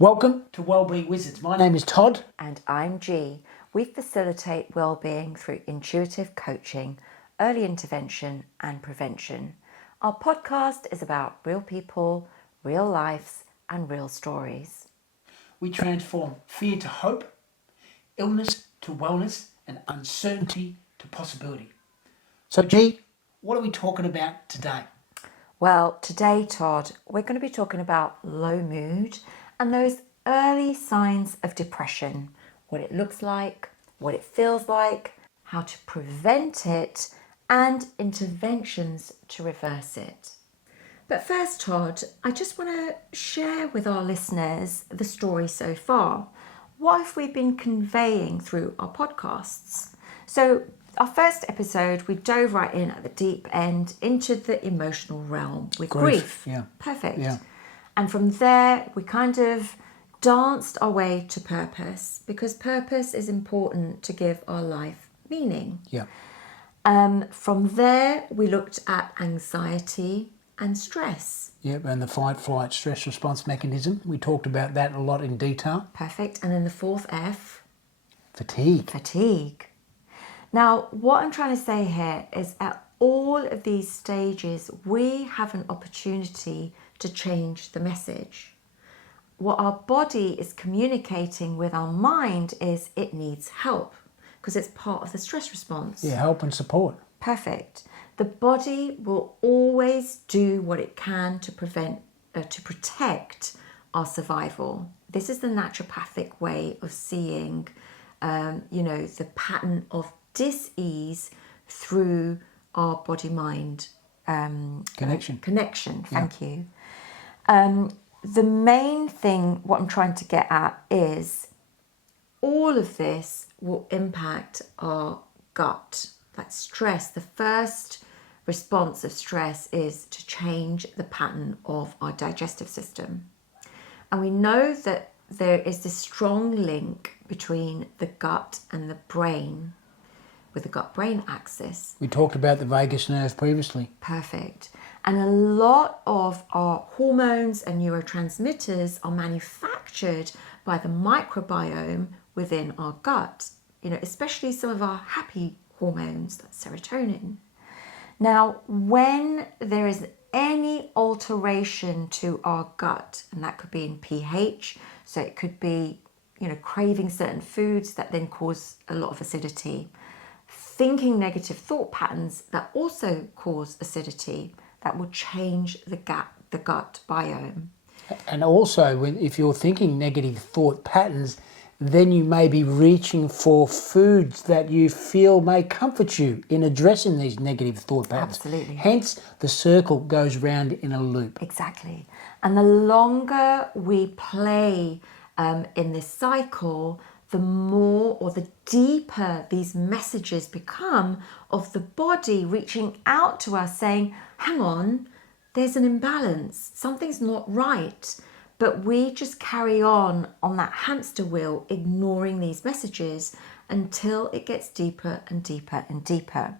Welcome to Wellbeing Wizards. My name is Todd. And I'm G. We facilitate well-being through intuitive coaching, early intervention and prevention. Our podcast is about real people, real lives and real stories. We transform fear to hope, illness to wellness, and uncertainty to possibility. So G, what are we talking about today? Well, today, Todd, we're going to be talking about low mood and those early signs of depression, what it looks like, what it feels like, how to prevent it, and interventions to reverse it. But first, Todd, I just want to share with our listeners the story so far. What have we been conveying through our podcasts? So, our first episode, we dove right in at the deep end into the emotional realm with grief. Yeah. Perfect. Yeah. And from there, we kind of danced our way to purpose, because purpose is important to give our life meaning. Yeah. From there, we looked at anxiety and stress. Yep, and the fight, flight, stress response mechanism. We talked about that a lot in detail. Perfect. And then the fourth F. Fatigue. Now, what I'm trying to say here is at all of these stages, we have an opportunity to change the message. What our body is communicating with our mind is it needs help because it's part of the stress response. Yeah, help and support. Perfect. The body will always do what it can to protect our survival. This is the naturopathic way of seeing, the pattern of dis-ease through our body-mind Connection. Thank you. The main thing, what I'm trying to get at is all of this will impact our gut. Like stress, the first response of stress is to change the pattern of our digestive system. And we know that there is this strong link between the gut and the brain, with the gut-brain axis. We talked about the vagus nerve previously. Perfect. And a lot of our hormones and neurotransmitters are manufactured by the microbiome within our gut, especially some of our happy hormones, that's serotonin. Now, when there is any alteration to our gut, and that could be in pH, so it could be, craving certain foods that then cause a lot of acidity, thinking negative thought patterns that also cause acidity, that will change the gut biome. And also, if you're thinking negative thought patterns, then you may be reaching for foods that you feel may comfort you in addressing these negative thought patterns. Absolutely. Hence, the circle goes round in a loop. Exactly. And the longer we play in this cycle, the more or the deeper these messages become of the body reaching out to us saying, hang on, there's an imbalance, something's not right. But we just carry on that hamster wheel, ignoring these messages until it gets deeper and deeper and deeper.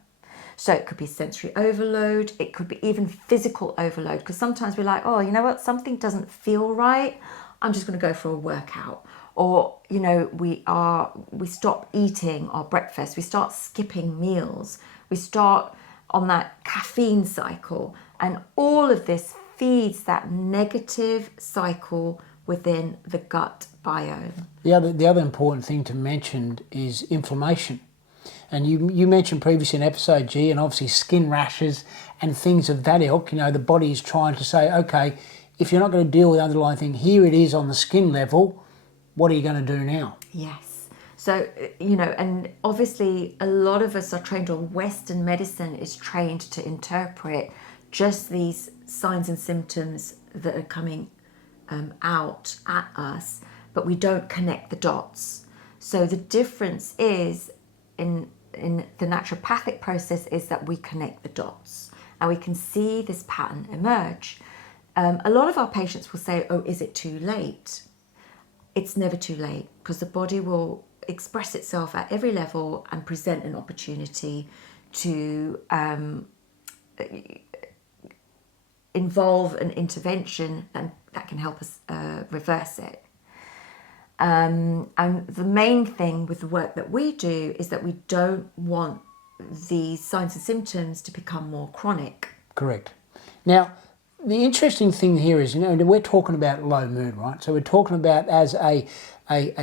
So it could be sensory overload, it could be even physical overload, because sometimes we're like, oh, you know what, something doesn't feel right, I'm just going to go for a workout. Or, we stop eating our breakfast, we start skipping meals, we start on that caffeine cycle, and all of this feeds that negative cycle within the gut biome. The other important thing to mention is inflammation. And you mentioned previously in episode G, and obviously skin rashes and things of that ilk. The body is trying to say, okay, if you're not going to deal with the underlying thing, here it is on the skin level, what are you going to do now? Yes. So, and obviously a lot of us are trained, or Western medicine is trained to interpret just these signs and symptoms that are coming out at us, but we don't connect the dots. So the difference is in the naturopathic process is that we connect the dots and we can see this pattern emerge. A lot of our patients will say, oh, is it too late? It's never too late, because the body will express itself at every level and present an opportunity to involve an intervention and that can help us reverse it. And the main thing with the work that we do is that we don't want these signs and symptoms to become more chronic. Correct. Now, the interesting thing here is, we're talking about low mood, right? So we're talking about as a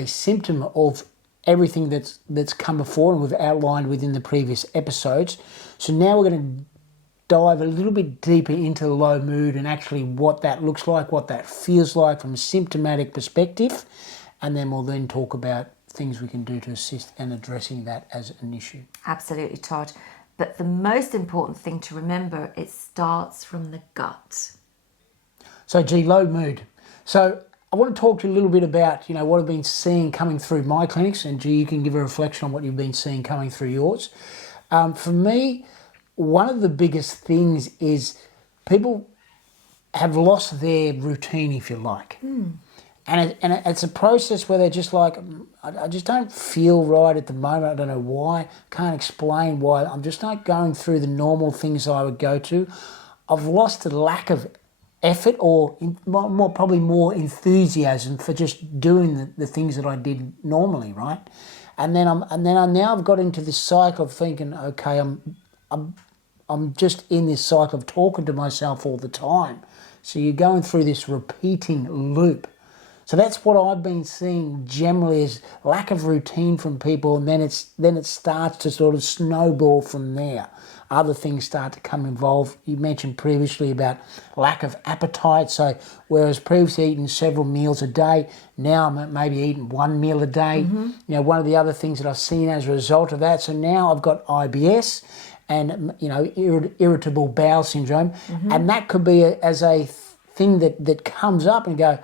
symptom of everything that's come before and we've outlined within the previous episodes. So now we're going to dive a little bit deeper into low mood and actually what that looks like, what that feels like from a symptomatic perspective, and then we'll then talk about things we can do to assist in addressing that as an issue. Absolutely, Todd. But the most important thing to remember, it starts from the gut. So, low mood. So I want to talk to you a little bit about, what I've been seeing coming through my clinics, and you can give a reflection on what you've been seeing coming through yours. For me, one of the biggest things is people have lost their routine, if you like. And it's a process where they're just like, I just don't feel right at the moment. I don't know why. Can't explain why. I'm just not going through the normal things I would go to. I've lost the lack of effort or probably more enthusiasm for just doing the things that I did normally, right? And then now I've got into this cycle of thinking, okay, I'm just in this cycle of talking to myself all the time. So you're going through this repeating loop. So that's what I've been seeing generally is lack of routine from people, and then it starts to sort of snowball from there. Other things start to come involved. You mentioned previously about lack of appetite. So whereas previously eating several meals a day, now I'm maybe eating one meal a day. One of the other things that I've seen as a result of that, so now I've got IBS and irritable bowel syndrome, and that could be as a thing that comes up and go,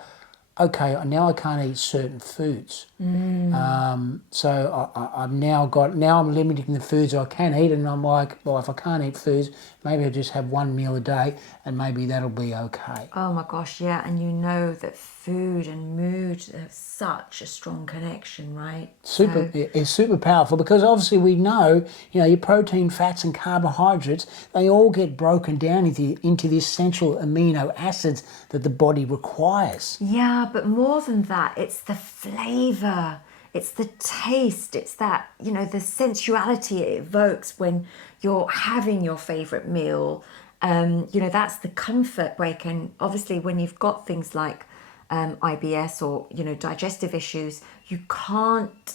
okay, now I can't eat certain foods. So I'm limiting the foods I can eat, and I'm like, well, if I can't eat foods, maybe I'll just have one meal a day, and maybe that'll be okay. Oh my gosh, yeah, and you know that food and mood have such a strong connection, right? It's super powerful because obviously we know, your protein, fats and carbohydrates, they all get broken down into the essential amino acids that the body requires. Yeah, but more than that, it's the flavour, it's the taste, it's that, the sensuality it evokes when you're having your favourite meal. That's the comfort where you can, obviously when you've got things like IBS or, digestive issues, you can't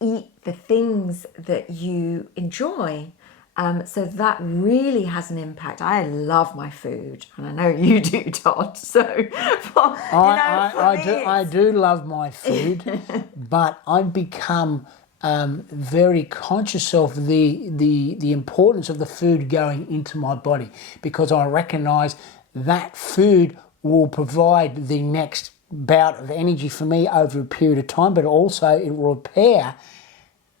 eat the things that you enjoy. So that really has an impact. I love my food, and I know you do, Todd. So, I do love my food, but I've become very conscious of the importance of the food going into my body, because I recognise that food will provide the next bout of energy for me over a period of time, but also it will repair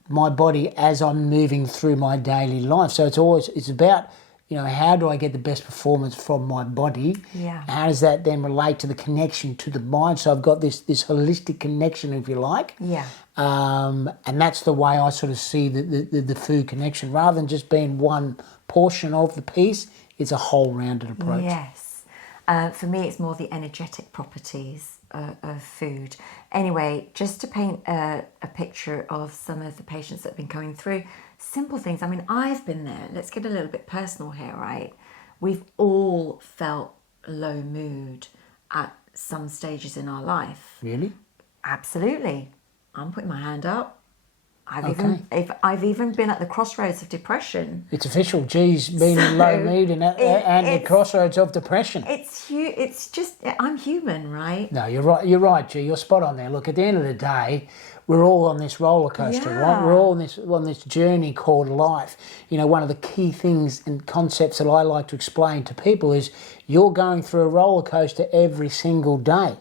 my body as I'm moving through my daily life. So it's about, how do I get the best performance from my body? Yeah. How does that then relate to the connection to the mind? So I've got this holistic connection, if you like. Yeah. And that's the way I sort of see the food connection. Rather than just being one portion of the piece, it's a whole rounded approach. Yes. For me, it's more the energetic properties of food. Anyway, just to paint a picture of some of the patients that have been coming through, simple things. I mean, I've been there. Let's get a little bit personal here, right? We've all felt low mood at some stages in our life. Really? Absolutely. I'm putting my hand up. I've even been at the crossroads of depression. It's official. G's been in low mood and the crossroads of depression. It's just, I'm human, right? No, you're right. You're right, G. You're spot on there. Look, at the end of the day, we're all on this roller coaster, right? We're all on this journey called life. One of the key things and concepts that I like to explain to people is you're going through a roller coaster every single day.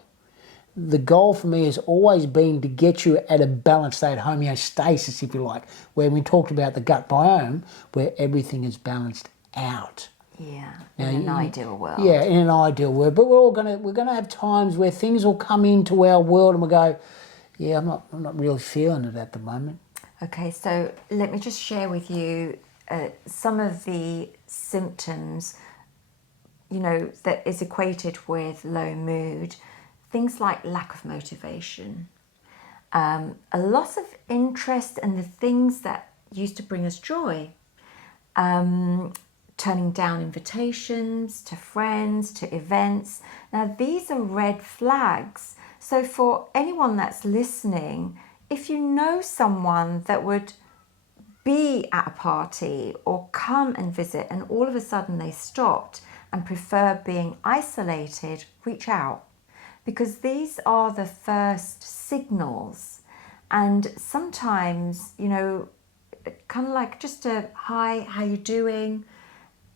The goal for me has always been to get you at a balanced state, homeostasis, if you like, where we talked about the gut biome, where everything is balanced out. Yeah, in an ideal world. Yeah, in an ideal world. But we're gonna have times where things will come into our world and we'll go, yeah, I'm not really feeling it at the moment. Okay, so let me just share with you some of the symptoms, that is equated with low mood. things like lack of motivation, a loss of interest in the things that used to bring us joy, turning down invitations to friends, to events. Now, these are red flags. So for anyone that's listening, if you know someone that would be at a party or come and visit and all of a sudden they stopped and prefer being isolated, reach out, because these are the first signals. And sometimes, you know, kind of like just a hi, how you doing,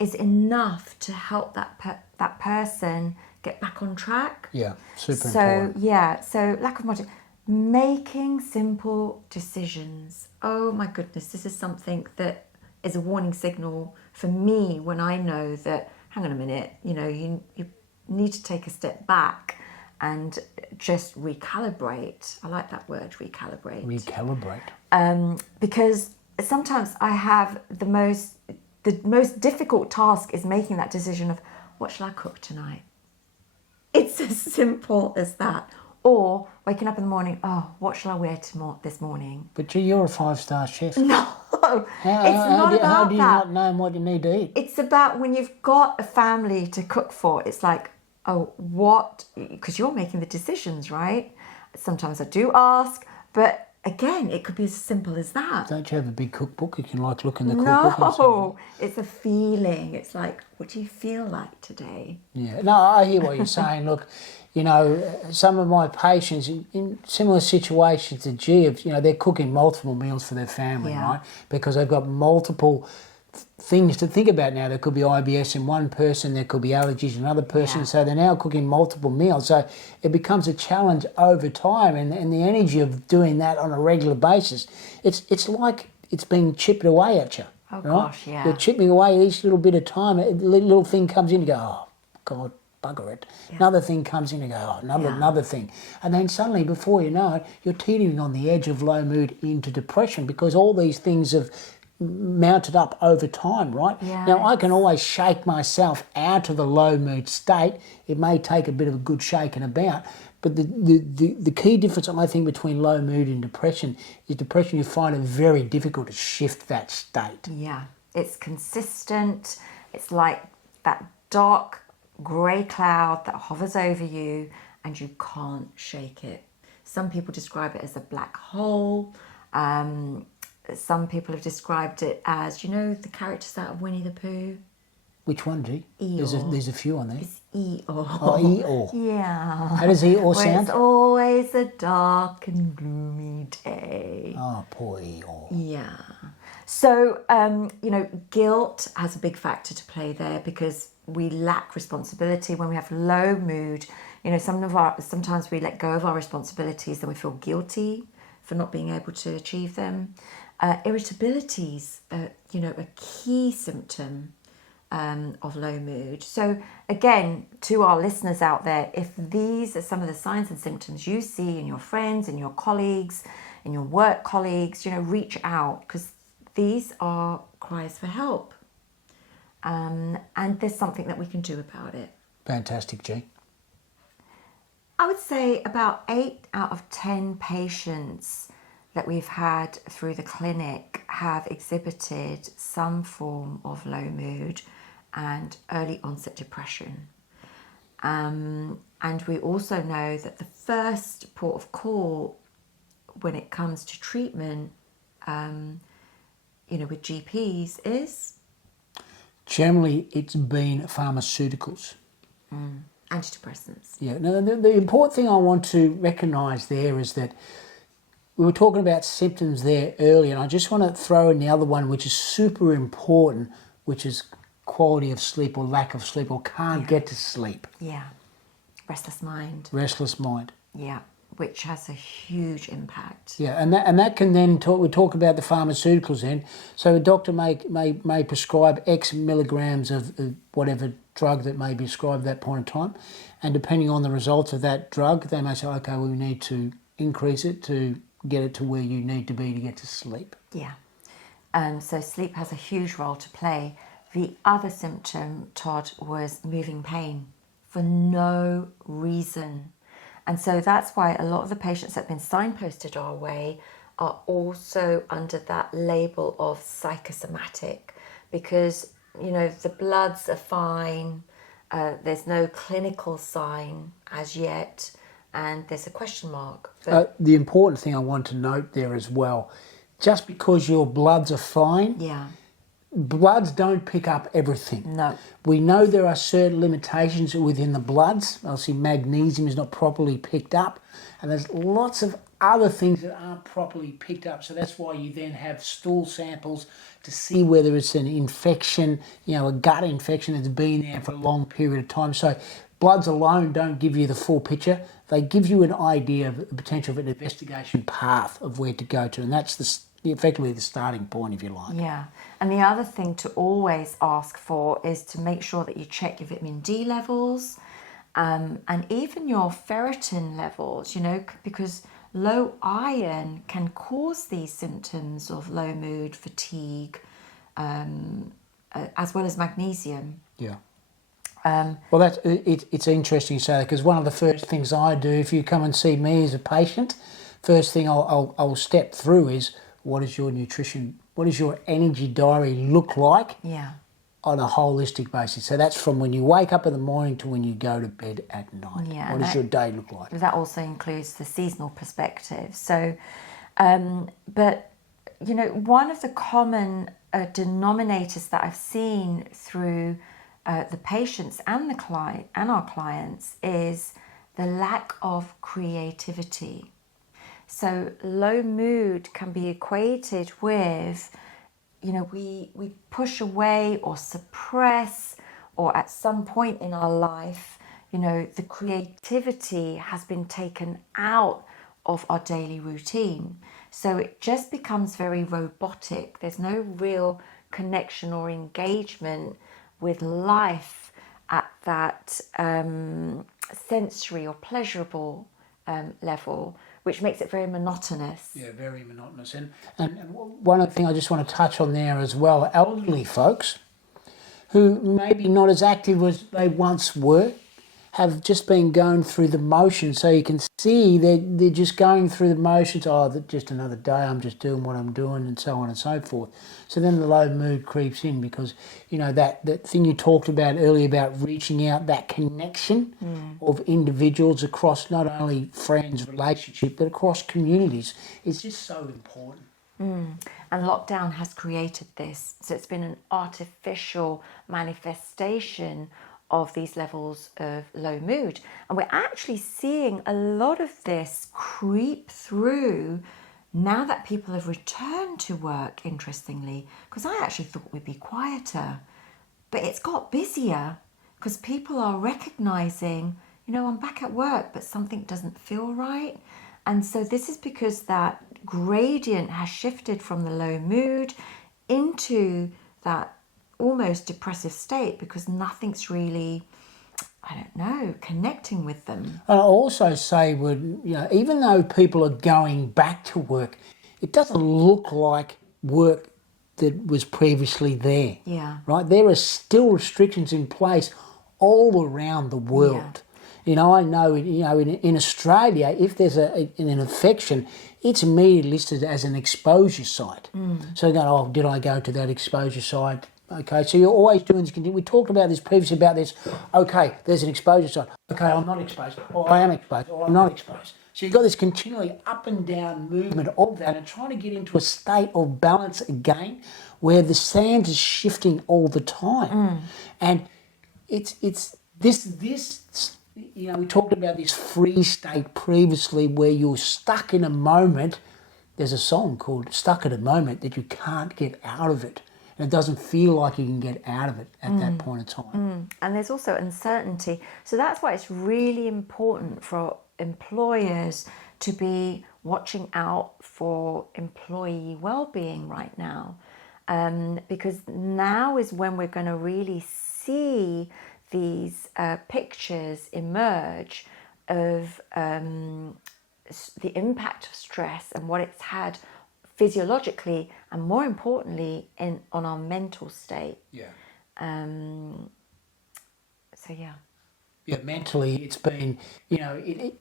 is enough to help that person get back on track. Yeah, super important. So lack of motivation. Making simple decisions. Oh my goodness, this is something that is a warning signal for me when I know that, hang on a minute, you know, you need to take a step back and just recalibrate. I like that word, recalibrate. Recalibrate. Because sometimes I have the most difficult task is making that decision of what shall I cook tonight? It's as simple as that. Or waking up in the morning, oh, what shall I wear this morning? But gee, you're a 5-star chef. No, How do you not know what you need to eat? It's about when you've got a family to cook for, it's like, oh, what? Because you're making the decisions, right? Sometimes I do ask, but again, it could be as simple as that. Don't you have a big cookbook? You can like look in the cookbook. No, it's a feeling. It's like, what do you feel like today? Yeah, no, I hear what you're saying. Look, you know, some of my patients in similar situations to G, you know, they're cooking multiple meals for their family, right? Because they've got multiple things to think about now. There could be IBS in one person, there could be allergies in another person, so they're now cooking multiple meals. So it becomes a challenge over time, and the energy of doing that on a regular basis, it's like it's being chipped away at you. Oh, right? gosh, yeah. You're chipping away each little bit of time. A little thing comes in, you go, oh, God, bugger it. Yeah. Another thing comes in, you go, oh, another thing. And then suddenly, before you know it, you're teetering on the edge of low mood into depression because all these things have mounted up over time, right? Yes. Now, I can always shake myself out of the low mood state. It may take a bit of a good shaking about, but the key difference, I think, between low mood and depression is depression, you find it very difficult to shift that state. Yeah, it's consistent. It's like that dark grey cloud that hovers over you and you can't shake it. Some people describe it as a black hole. Some people have described it as, you know, the characters out of Winnie the Pooh. Which one, G? Eeyore. There's a few on there. It's Eeyore. Oh, Eeyore. Yeah. How does Eeyore sound? It's always a dark and gloomy day. Oh, poor Eeyore. Yeah. So, you know, guilt has a big factor to play there because we lack responsibility. When we have low mood, you know, sometimes we let go of our responsibilities and we feel guilty for not being able to achieve them. Irritability's, you know, a key symptom of low mood. So again, to our listeners out there, if these are some of the signs and symptoms you see in your friends, in your colleagues, in your work colleagues, you know, reach out because these are cries for help. And there's something that we can do about it. Fantastic, G. I would say about 8 out of 10 patients that we've had through the clinic have exhibited some form of low mood and early onset depression. And we also know that the first port of call when it comes to treatment, you know, with GPs is? Generally, it's been pharmaceuticals. Antidepressants. Yeah. Now, the important thing I want to recognise there is that we were talking about symptoms there earlier, and I just want to throw in the other one, which is super important, which is quality of sleep or lack of sleep or can't get to sleep. Yeah. Restless mind. Restless mind. Yeah. Which has a huge impact. Yeah, and that can then we talk about the pharmaceuticals then. So a doctor may prescribe X milligrams of whatever drug that may be prescribed at that point in time, and depending on the results of that drug, they may say, okay, we need to increase it to get it to where you need to be to get to sleep. Yeah. So sleep has a huge role to play. The other symptom, Todd, was moving pain for no reason. And so that's why a lot of the patients that have been signposted our way are also under that label of psychosomatic, because, you know, the bloods are fine, there's no clinical sign as yet, and there's a question mark. But The important thing I want to note there as well, just because your bloods are fine, yeah, bloods don't pick up everything. no, We know there are certain limitations within the bloods. Obviously, magnesium is not properly picked up, and there's lots of other things that aren't properly picked up. So that's why you then have stool samples to see whether it's an infection, you know, a gut infection that's been there for a long period of time. So bloods alone don't give you the full picture. They give you an idea of the potential of an investigation path of where to go to, and that's effectively the starting point, if you like. yeah. And the other thing to always ask for is to make sure that you check your vitamin D levels, and even your ferritin levels, you know, because low iron can cause these symptoms of low mood, fatigue, as well as magnesium. Yeah. Well, it's interesting you say that, because one of the first things I do if you come and see me as a patient, first thing I'll step through is, what is your nutrition, what does your energy diary look like Yeah. on a holistic basis? So that's from when you wake up in the morning to when you go to bed at night. Yeah, What does your day look like? That also includes the seasonal perspective. So, but, you know, one of the common denominators that I've seen through the patients and our clients is the lack of creativity. So low mood can be equated with, you know, we push away or suppress, or at some point in our life, you know, the creativity has been taken out of our daily routine. So it just becomes very robotic. There's no real connection or engagement with life at that sensory or pleasurable level, which makes it very monotonous. Yeah, very monotonous. And one other thing I just want to touch on there as well, elderly folks who maybe not as active as they once were, have just been going through the motions. So you can see they're just going through the motions. Oh, just another day, I'm just doing what I'm doing, and so on and so forth. So then the low mood creeps in, because, you know, that thing you talked about earlier about reaching out, that connection of individuals across not only friends, relationship, but across communities is just so important. And lockdown has created this. So it's been an artificial manifestation of these levels of low mood. And we're actually seeing a lot of this creep through now that people have returned to work, interestingly, because I actually thought we'd be quieter. But it's got busier because people are recognizing, you know, I'm back at work, but something doesn't feel right. And so this is because that gradient has shifted from the low mood into that almost depressive state, because nothing's really, I don't know, connecting with them. And I also say, even though people are going back to work, it doesn't look like work that was previously there. Yeah. Right? There are still restrictions in place all around the world. Yeah. You know, I know, in Australia, if there's an infection, it's immediately listed as an exposure site. So you go, oh, did I go to that exposure site? Okay, so you're always doing this. We talked about this previously, about this. Okay, there's an exposure site. Okay, I'm not exposed. Or I am exposed. Or I'm not exposed. So you've got this continually up and down movement of that, and trying to get into a state of balance again, where the sand is shifting all the time. And it's this. You know, we talked about this free state previously, where you're stuck in a moment. There's a song called "Stuck in a Moment" that you can't get out of it. And it doesn't feel like you can get out of it at that point in time. And there's also uncertainty. So that's why it's really important for employers to be watching out for employee well-being right now. Because now is when we're going to really see these pictures emerge of the impact of stress and what it's had physiologically, and more importantly, on our mental state. Yeah. So yeah. Yeah, mentally, it's been,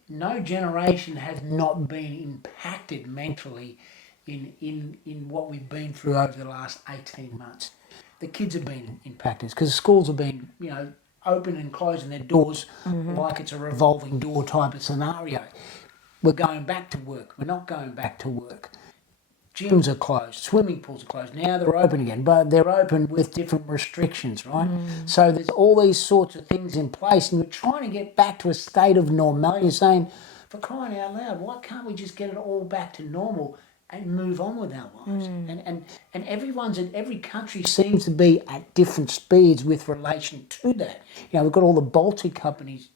no generation has not been impacted mentally in what we've been through over the last 18 months. The kids have been impacted because schools have been, open and closing their doors like it's a revolving door type of scenario. We're going back to work. We're not going back to work. Gyms are closed, swimming pools are closed. Now they're open again, but they're open with different restrictions, right? So there's all these sorts of things in place, and we're trying to get back to a state of normality. You're saying, for crying out loud, why can't we just get it all back to normal and move on with our lives? And everyone's in every country seems to be at different speeds with relation to that. We've got all the Baltic countries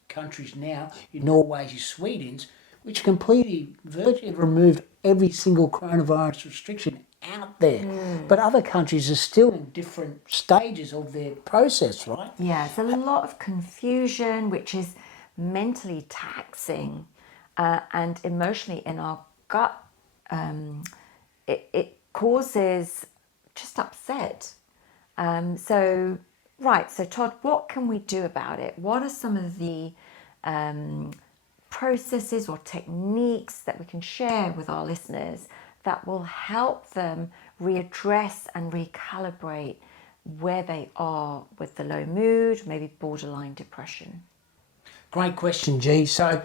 now, your Norways, your Swedens, which completely virtually removed every single coronavirus restriction out there. But other countries are still in different stages of their process, right? Yeah, it's a lot of confusion, which is mentally taxing and emotionally in our gut. It causes just upset. So Todd, what can we do about it? What are some of the processes or techniques that we can share with our listeners that will help them readdress and recalibrate where they are with the low mood, maybe borderline depression? Great question, G. So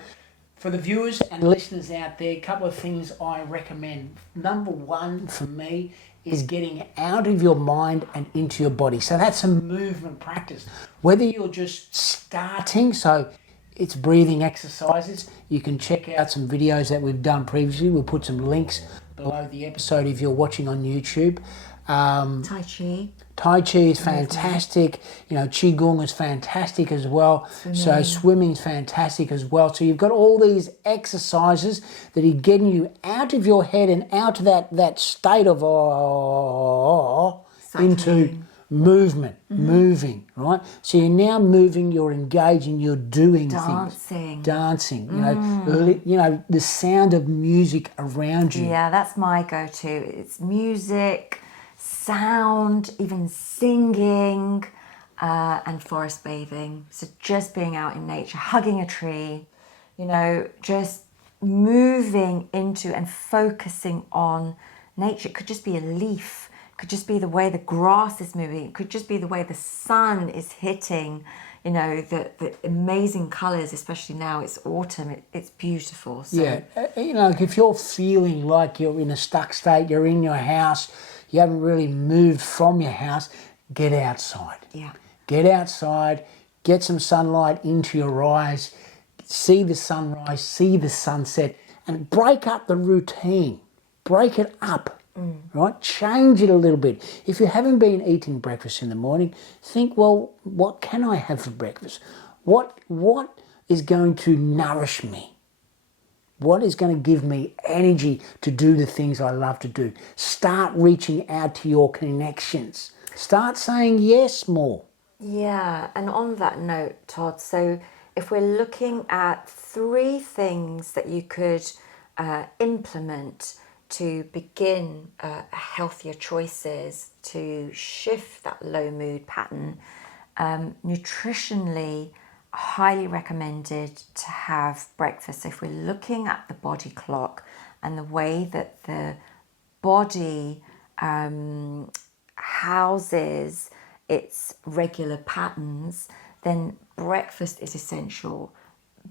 for the viewers and listeners out there, a couple of things I recommend. Number one for me is getting out of your mind and into your body. So that's a movement practice. Whether you're just starting, so it's breathing exercises. You can check out some videos that we've done previously. We'll put some links below the episode if you're watching on YouTube. Tai Chi. Tai Chi is fantastic. Qigong is fantastic as well. So swimming is fantastic as well. So you've got all these exercises that are getting you out of your head and out of that state of into movement, moving, right? So you're now moving, you're engaging, you're doing things. Dancing. The sound of music around you. Yeah, that's my go-to. It's music, sound, even singing, and forest bathing. So just being out in nature, hugging a tree, just moving into and focusing on nature. It could just be a leaf. Could just be the way the grass is moving. It could just be the way the sun is hitting, the amazing colours, especially now it's autumn. It's beautiful. So. Yeah, if you're feeling like you're in a stuck state, you're in your house, you haven't really moved from your house, get outside. Yeah. Get outside, get some sunlight into your eyes, see the sunrise, see the sunset, and break up the routine. Break it up. Right? Change it a little bit. If you haven't been eating breakfast in the morning, think, well, what can I have for breakfast? What is going to nourish me? What is going to give me energy to do the things I love to do? Start reaching out to your connections. Start saying yes more. Yeah, and on that note, Todd, so if we're looking at 3 things that you could implement to begin healthier choices, to shift that low mood pattern, nutritionally, highly recommended to have breakfast. If we're looking at the body clock and the way that the body houses its regular patterns, then breakfast is essential.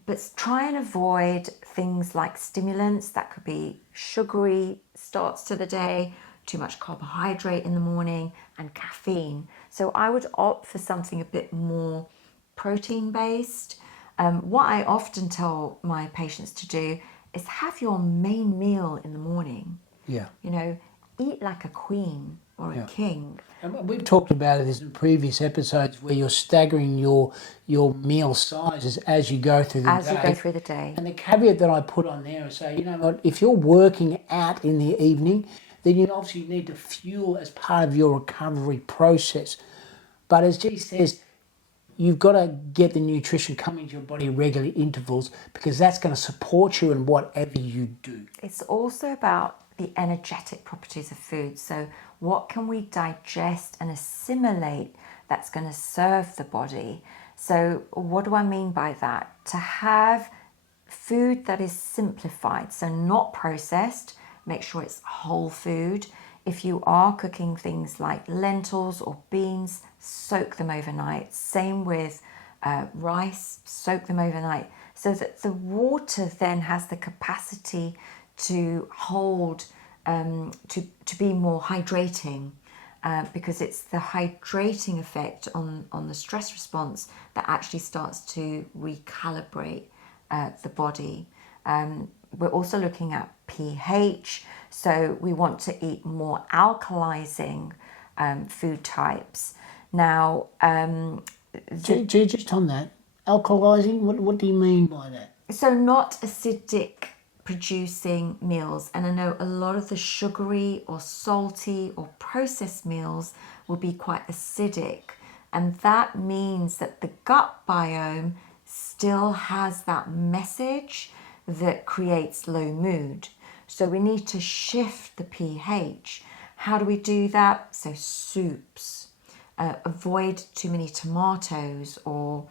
But try and avoid things like stimulants. That could be sugary starts to the day, too much carbohydrate in the morning, and caffeine. So I would opt for something a bit more protein-based. What I often tell my patients to do is have your main meal in the morning. Yeah. Eat like a queen or a king. And we've talked about it in previous episodes where you're staggering your meal sizes as you go through the day. As you go through the day. And the caveat that I put on there is say, if you're working out in the evening, then you obviously need to fuel as part of your recovery process. But as G says, you've got to get the nutrition coming to your body at regular intervals because that's going to support you in whatever you do. It's also about the energetic properties of food. So what can we digest and assimilate that's going to serve the body? So what do I mean by that? To have food that is simplified, so not processed, make sure it's whole food. If you are cooking things like lentils or beans, soak them overnight. Same with rice, soak them overnight, so that the water then has the capacity to hold, to be more hydrating. Because it's the hydrating effect on the stress response that actually starts to recalibrate the body. We're also looking at pH, so we want to eat more alkalizing food types. Now, Just on that, alkalizing, what do you mean by that? so not acidic producing meals, and I know a lot of the sugary or salty or processed meals will be quite acidic, and that means that the gut biome still has that message that creates low mood. So we need to shift the pH. How do we do that? So soups, avoid too many tomatoes or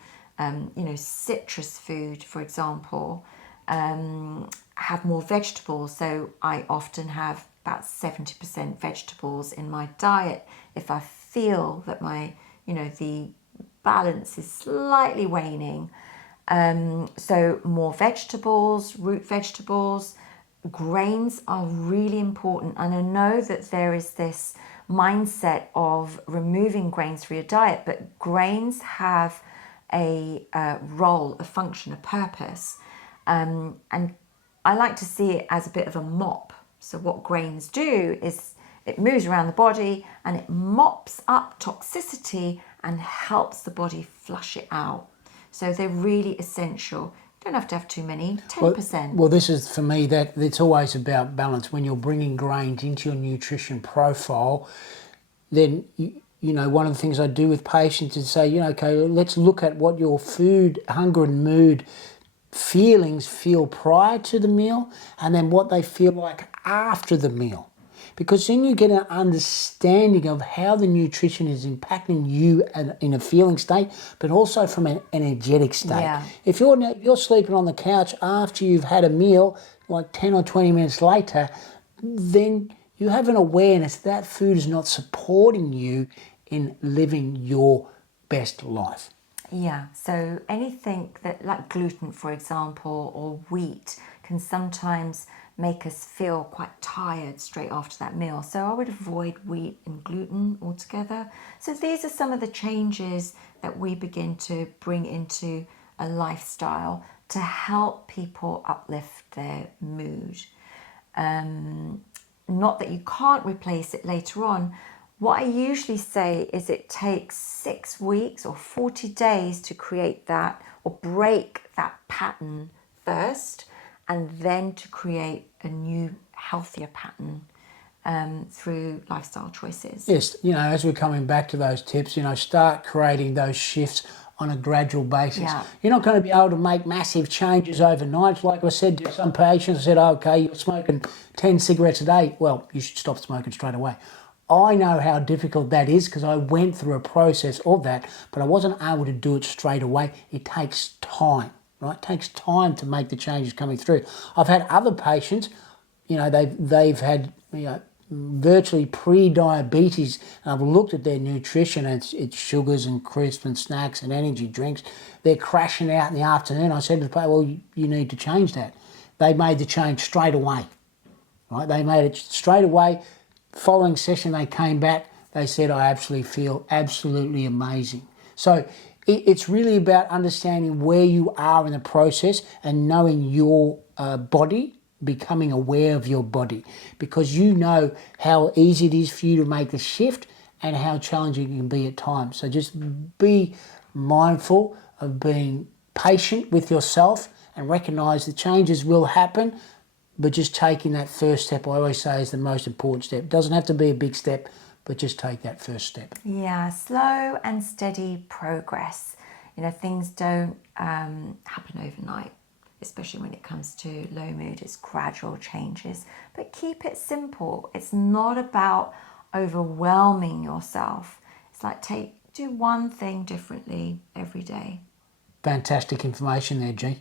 citrus food, for example. Have more vegetables. So I often have about 70% vegetables in my diet if I feel that my, the balance is slightly waning. So more vegetables, root vegetables, grains are really important. And I know that there is this mindset of removing grains from your diet, but grains have a role, a function, a purpose. And I like to see it as a bit of a mop. So what grains do is it moves around the body and it mops up toxicity and helps the body flush it out. So they're really essential. You don't have to have too many, 10%. Well, this is for me that it's always about balance. When you're bringing grains into your nutrition profile, then one of the things I do with patients is say, okay, let's look at what your food, hunger and mood feelings feel prior to the meal and then what they feel like after the meal. Because then you get an understanding of how the nutrition is impacting you in a feeling state, but also from an energetic state. Yeah. If you're sleeping on the couch after you've had a meal, like 10 or 20 minutes later, then you have an awareness that food is not supporting you in living your best life. Yeah, so anything that, like gluten, for example, or wheat, can sometimes make us feel quite tired straight after that meal. So I would avoid wheat and gluten altogether. So these are some of the changes that we begin to bring into a lifestyle to help people uplift their mood. Not that you can't replace it later on. What I usually say is it takes 6 weeks or 40 days to create that or break that pattern first, and then to create a new, healthier pattern through lifestyle choices. Yes, as we're coming back to those tips, start creating those shifts on a gradual basis. Yeah. You're not going to be able to make massive changes overnight. Like I said to some patients, I said, okay, you're smoking 10 cigarettes a day. Well, you should stop smoking straight away. I know how difficult that is because I went through a process of that, but I wasn't able to do it straight away. It takes time, right? It takes time to make the changes coming through. I've had other patients, they've had, virtually pre-diabetes, and I've looked at their nutrition and it's sugars and crisps and snacks and energy drinks. They're crashing out in the afternoon. I said to the patient, well, you need to change that. They made the change straight away, right? They made it straight away. Following session, they came back. They said, I actually feel absolutely amazing. So it's really about understanding where you are in the process and knowing your body, becoming aware of your body, because you know how easy it is for you to make the shift and how challenging it can be at times. So just be mindful of being patient with yourself and recognize the changes will happen. But just taking that first step, I always say, is the most important step. It doesn't have to be a big step, but just take that first step. Yeah, slow and steady progress. Things don't happen overnight, especially when it comes to low mood. It's gradual changes, but keep it simple. It's not about overwhelming yourself. It's like do one thing differently every day. Fantastic information there, G.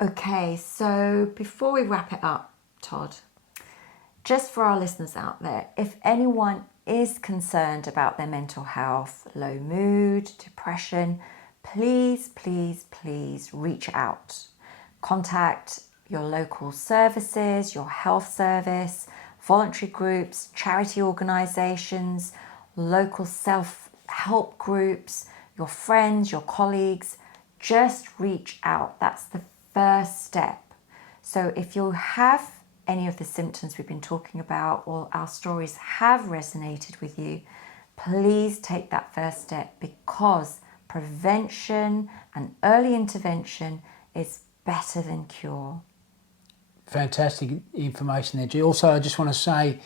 Okay, so before we wrap it up, Todd, just for our listeners out there, if anyone is concerned about their mental health, low mood, depression, please, please, please reach out. Contact your local services, your health service, voluntary groups, charity organisations, local self-help groups, your friends, your colleagues. Just reach out. That's the first step. So if you have any of the symptoms we've been talking about or our stories have resonated with you, please take that first step, because prevention and early intervention is better than cure. Fantastic information there, G. Also, I just want to say,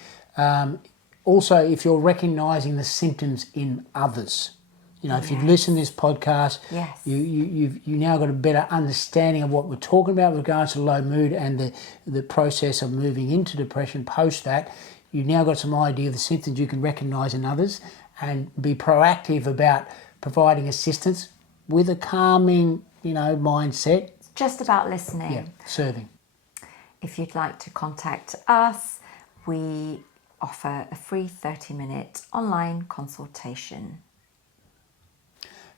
also, if you're recognising the symptoms in others, you know, if you've listened to this podcast, Yes. you now got a better understanding of what we're talking about with regards to low mood and the process of moving into depression post that. You've now got some idea of the symptoms you can recognise in others and be proactive about providing assistance with a calming, mindset. It's just about listening. Yeah, serving. If you'd like to contact us, we offer a free 30-minute online consultation.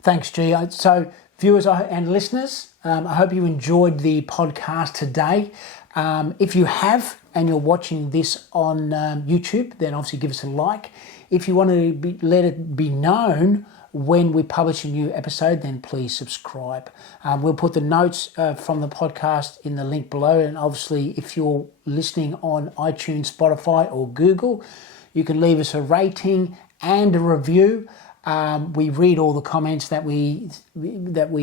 Thanks, G. So, viewers and listeners, I hope you enjoyed the podcast today. If you have and you're watching this on YouTube, then obviously give us a like. If you want to let it be known when we publish a new episode, then please subscribe. We'll put the notes from the podcast in the link below. And obviously, if you're listening on iTunes, Spotify or Google, you can leave us a rating and a review. We read all the comments that we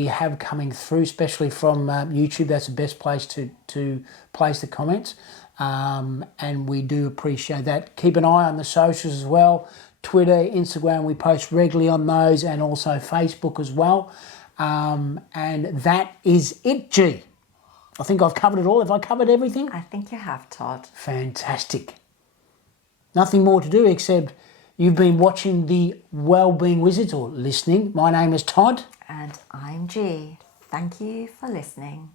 have coming through, especially from YouTube. That's the best place to place the comments, and we do appreciate that. Keep an eye on the socials as well. Twitter, Instagram, we post regularly on those, and also Facebook as well. And that is it, G. I think I've covered it all. Have I covered everything? I think you have, Todd. Fantastic. Nothing more to do except you've been watching the Wellbeing Wizards, or listening. My name is Todd. And I'm G. Thank you for listening.